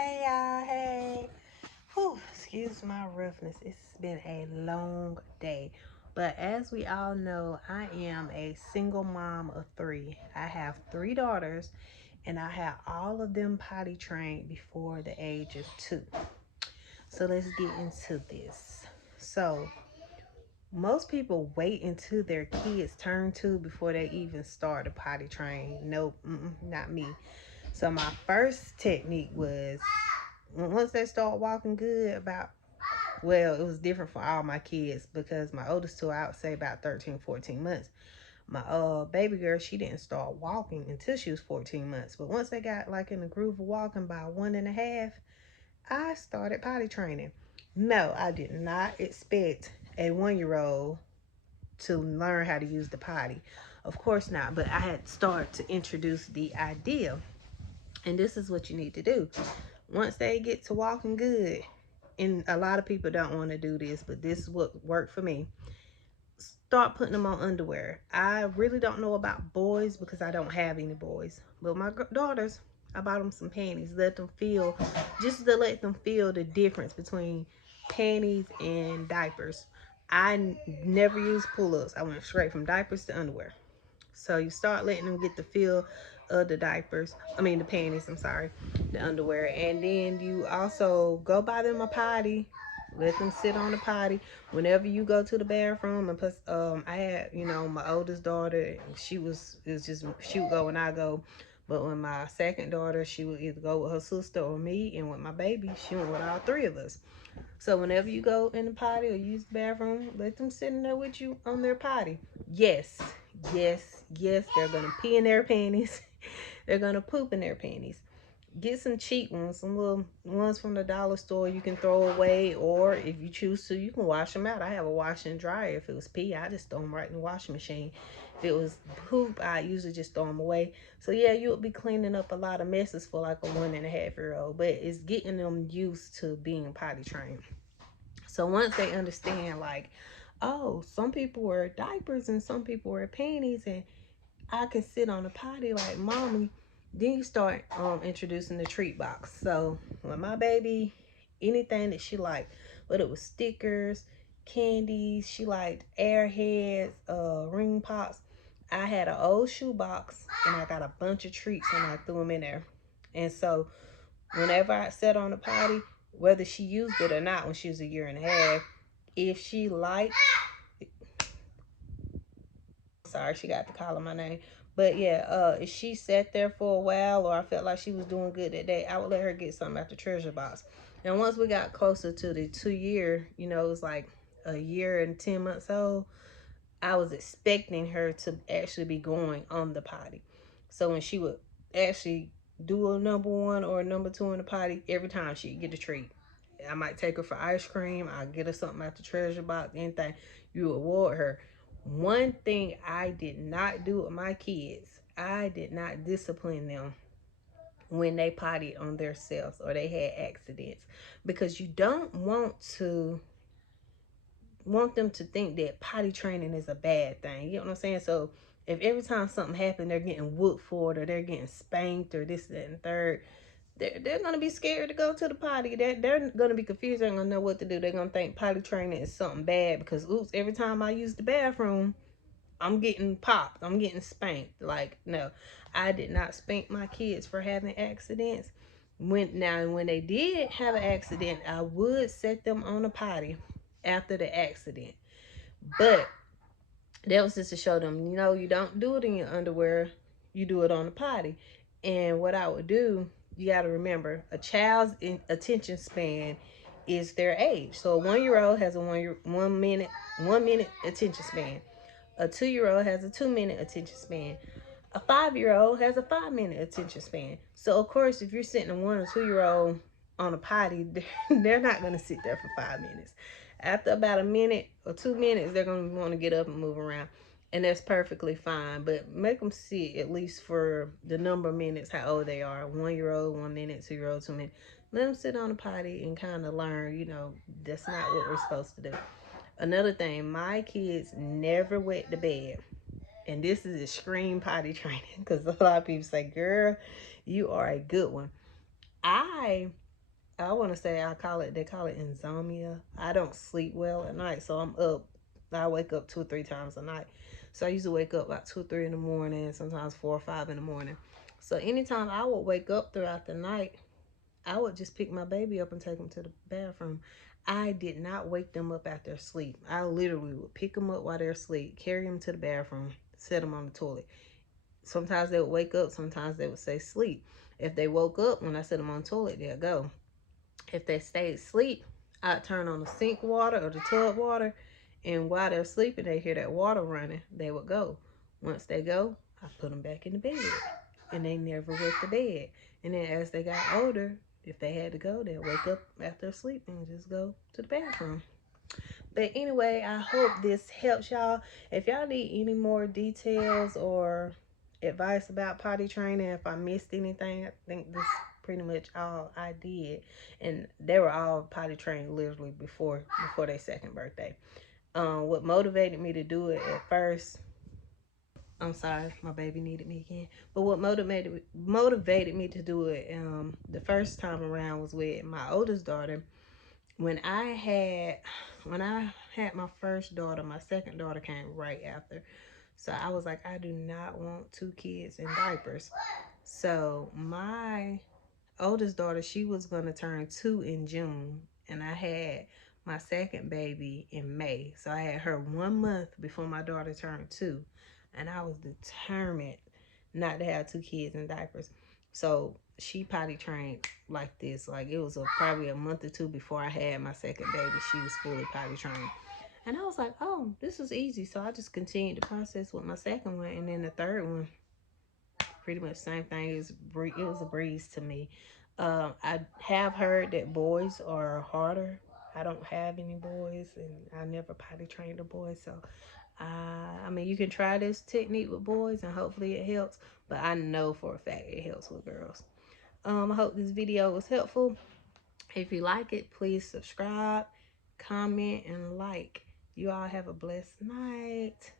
Hey y'all, hey. Whew, excuse my roughness. It's been a long day. But as we all know, I am a single mom of three. I have three daughters, and I have all of them potty trained before the age of 2. So let's get into this. So most people wait until their kids turn 2 before they even start to potty train. Nope, not me. So my first technique was once they start walking good, well, it was different for all my kids because my oldest two, I would say about 13, 14 months. My baby girl, she didn't start walking until she was 14 months. But once they got like in the groove of walking by 1.5, I started potty training. No, I did not expect a 1-year-old to learn how to use the potty. Of course not, but I had started to introduce the idea. And this is what you need to do. Once they get to walking good, and a lot of people don't want to do this, but this is what worked for me. Start putting them on underwear. I really don't know about boys because I don't have any boys, but my daughters, I bought them some panties. Let them feel, just to let them feel the difference between panties and diapers. I never used pull-ups. I went straight from diapers to underwear. So you start letting them get the feel of the diapers. I mean the panties, I'm sorry. The underwear. And then you also go buy them a potty. Let them sit on the potty. Whenever you go to the bathroom, and plus I had, my oldest daughter, she would go when I go. But when my second daughter, she would either go with her sister or me, and with my baby, she went with all three of us. So whenever you go in the potty or use the bathroom, let them sit in there with you on their potty. Yes, yes, they're gonna pee in their panties. They're gonna poop in their panties. Get some cheap ones, some little ones from the dollar store you can throw away, or if you choose to, you can wash them out. I have a wash and dryer. If it was pee, I just throw them right in the washing machine. If it was poop, I usually just throw them away. So yeah, you'll be cleaning up a lot of messes for like a 1.5-year-old, but it's getting them used to being potty trained. So once they understand, like, oh, some people wear diapers and some people wear panties, and I can sit on the potty like mommy, then you start introducing the treat box. So when my baby, anything that she liked, whether it was stickers, candies, she liked airheads, ring pops, I had an old shoe box and I got a bunch of treats and I threw them in there. And so whenever I sat on the potty, whether she used it or not, when she was 1.5 years, if she liked, sorry, she got to calling my name. But yeah, if she sat there for a while or I felt like she was doing good that day, I would let her get something out the treasure box. And once we got closer to the 2 year, it was like 1 year and 10 months old, I was expecting her to actually be going on the potty. So when she would actually do a number 1 or a number 2 in the potty, every time she'd get a treat. I might take her for ice cream. I'll get her something out the treasure box, anything. You reward her. One thing I did not do with my kids, I did not discipline them when they pottied on themselves or they had accidents, because you don't want them to think that potty training is a bad thing. You know what I'm saying? So if every time something happened, they're getting whooped for it, or they're getting spanked, or this, that, and third, they're going to be scared to go to the potty. They're going to be confused. They're going to know what to do. They're going to think potty training is something bad because, oops, every time I use the bathroom, I'm getting popped. I'm getting spanked. Like, no, I did not spank my kids for having accidents. When they did have an accident, I would set them on a potty after the accident. But that was just to show them, you don't do it in your underwear. You do it on the potty. And what I would do, you got to remember, a child's attention span is their age. So a 1-year-old has a 1 minute attention span. A 2-year-old has a 2-minute attention span. A 5-year-old has a 5-minute attention span. So of course, if you're sitting a 1 or 2-year-old on a potty, they're not going to sit there for 5 minutes. After about a minute or 2 minutes, they're going to want to get up and move around. And that's perfectly fine. But make them sit at least for the number of minutes, how old they are. 1-year-old, 1 minute, 2-year-old, 2 minutes. Let them sit on the potty and kind of learn, that's not what we're supposed to do. Another thing, my kids never wet the bed. And this is extreme potty training, because a lot of people say, girl, you are a good one. I I want to say they call it insomnia. I don't sleep well at night, so I'm up. I wake up 2 or 3 times a night. So I used to wake up about 2 or 3 in the morning, sometimes 4 or 5 in the morning. So anytime I would wake up throughout the night, I would just pick my baby up and take them to the bathroom. I did not wake them up after sleep. I literally would pick them up while they're asleep, carry them to the bathroom, set them on the toilet. Sometimes they would wake up, sometimes they would say sleep. If they woke up when I set them on the toilet, they'll go. If they stayed asleep, I'd turn on the sink water or the tub water, and while they're sleeping, they hear that water running, they would go. Once they go, I put them back in the bed, and they never went to bed. And then as they got older, if they had to go, they'd wake up after sleep and just go to the bathroom. But anyway, I hope this helps y'all. If y'all need any more details or advice about potty training, if I missed anything, I think this pretty much all I did. And they were all potty trained literally before their second birthday. What motivated me to do it at first, I'm sorry, my baby needed me again. But what motivated me to do it the first time around was with my oldest daughter. When I had my first daughter, my second daughter came right after. So I was like, I do not want 2 kids in diapers. So my oldest daughter, she was going to turn 2 in June. And I had my second baby in May. So I had her 1 month before my daughter turned 2. And I was determined not to have 2 kids in diapers. So she potty trained like this. Like it was probably a month or 2 before I had my second baby. She was fully potty trained. And I was like, oh, this is easy. So I just continued the process with my second one. And then the third one, pretty much same thing. It was a breeze to me. I have heard that boys are harder. I don't have any boys, and I never potty trained a boy. So, I mean, you can try this technique with boys, and hopefully it helps. But I know for a fact it helps with girls. I hope this video was helpful. If you like it, please subscribe, comment, and like. You all have a blessed night.